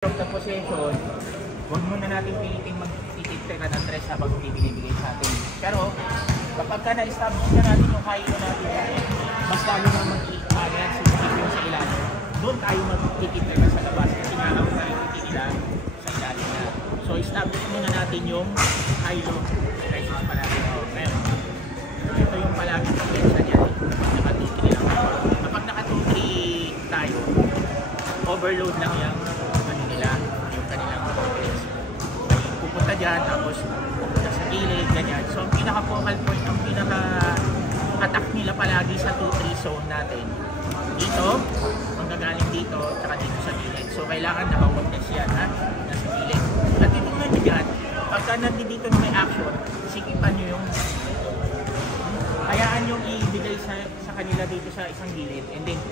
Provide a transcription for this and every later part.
Of the possession, huwag muna natin pilitin mag-titira ng stress habang binibigay sa atin. Pero kapag ka na-establish na natin yung kayo natin, mas lalo na mag-i-balance yung sa ilalim. Doon tayo mag-titira sa labas kasi nga ako na yung titira sa ilalim na. So establish muna natin yung kayo stress pa natin. Ngayon, ito yung palaging pagkesa niya. Naka-2-3 lang. Kapag naka-2-3 tayo, overload lang yung kanilang confidence. Pupunta dyan, tapos pupunta sa gilid, ganyan. So ang pinaka-focal point, ang pinaka-attack nila palagi sa 2-3 zone natin. Dito, manggagaling dito, tsaka dito sa gilid. So kailangan naka-contest yan, ha? Nasa gilid. At ito nga dyan, pagka nandito na may action, sikipan nyo yung hayaan yung ibigay sa kanila dito sa isang gilid. And then,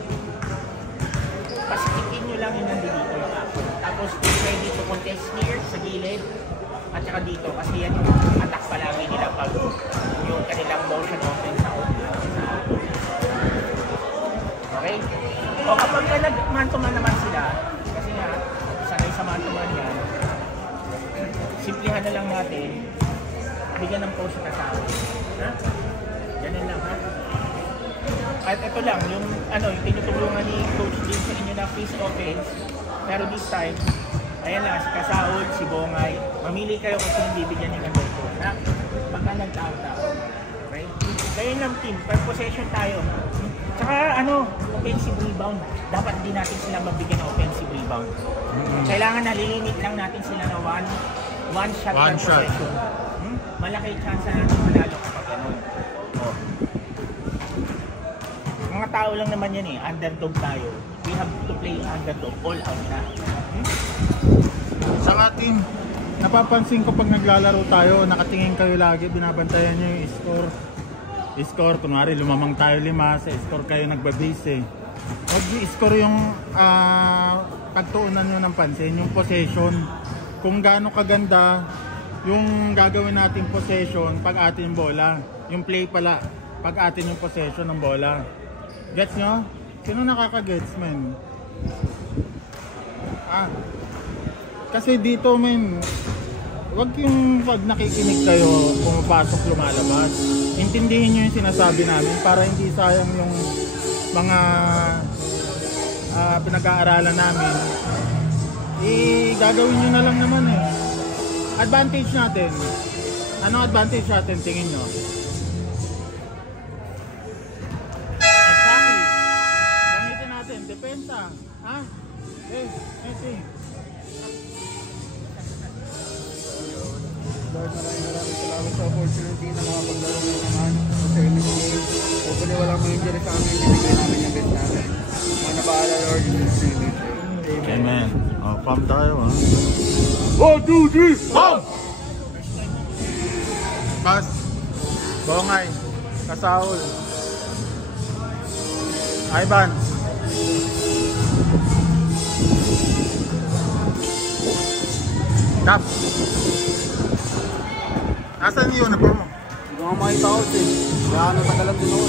pasikitin nyo lang yung nandito yung action. Tapos, ready to contest here sa gilid at saka dito kasi yan yung attack palagi nila pag yung kanilang motion offense sa okay? O kapag nag-man-to-man naman sila, kasi nga, sanay sa man-to-man yan, simplihan na lang natin, bigyan ng pose na sa akin. Ha? Ganun lang, ha? At ito lang, yung tinutulungan ni Coach din sa inyo na face offense. Pero this time, ayan lang, si Kasaul, si Bongay, mamili kayo kung sino bibigyan ng ganito. Ha? Baka nagtao-tao. Okay? Kaya lang team, per possession tayo. Tsaka offensive rebound. Dapat din natin sila mabigyan ng offensive rebound. Kailangan nalilimit lang natin sila na one shot per possession. Malaki chance natin manalo kapag gano'n. Oh. Mga tao lang naman yan eh, underdog tayo. We have to play underdog, all out na. Sa atin, napapansin ko pag naglalaro tayo, nakatingin kayo lagi, binabantayan nyo yung score. Kunwari, lumamang tayo 5, sa score kayo nagbabase eh. Huwag i-score yung pagtuunan nyo ng pansin, yung possession. Kung gaano kaganda yung gagawin nating possession pag atin yung bola. Yung play pala, pag atin yung possession ng bola. Gets nyo? Sino nakaka-gets, men? Kasi dito, men, wag yung pag nakikinig kayo, pumapasok, lumalabas. Intindihin nyo yung sinasabi namin para hindi sayang yung mga pinag-aaralan namin. Gagawin nyo na lang naman eh. Advantage natin. Anong advantage natin, tingin nyo? Depensa, ha? Lord, maraming salamat sa opportunity na makapaglaro na naman sa MSC. Hopefully walang may injury sa amin, binigay namin yung best namin. Mga nabahala, Lord, in Jesus' name. Amen. Pump tayo, ha? 1, 2, 3, pump! Pass. Bongay. Kasaul. Ivan. Tap. Nasaan yung uniform mo? Hindi ko nga makita ko, Kaya natagalan din ako.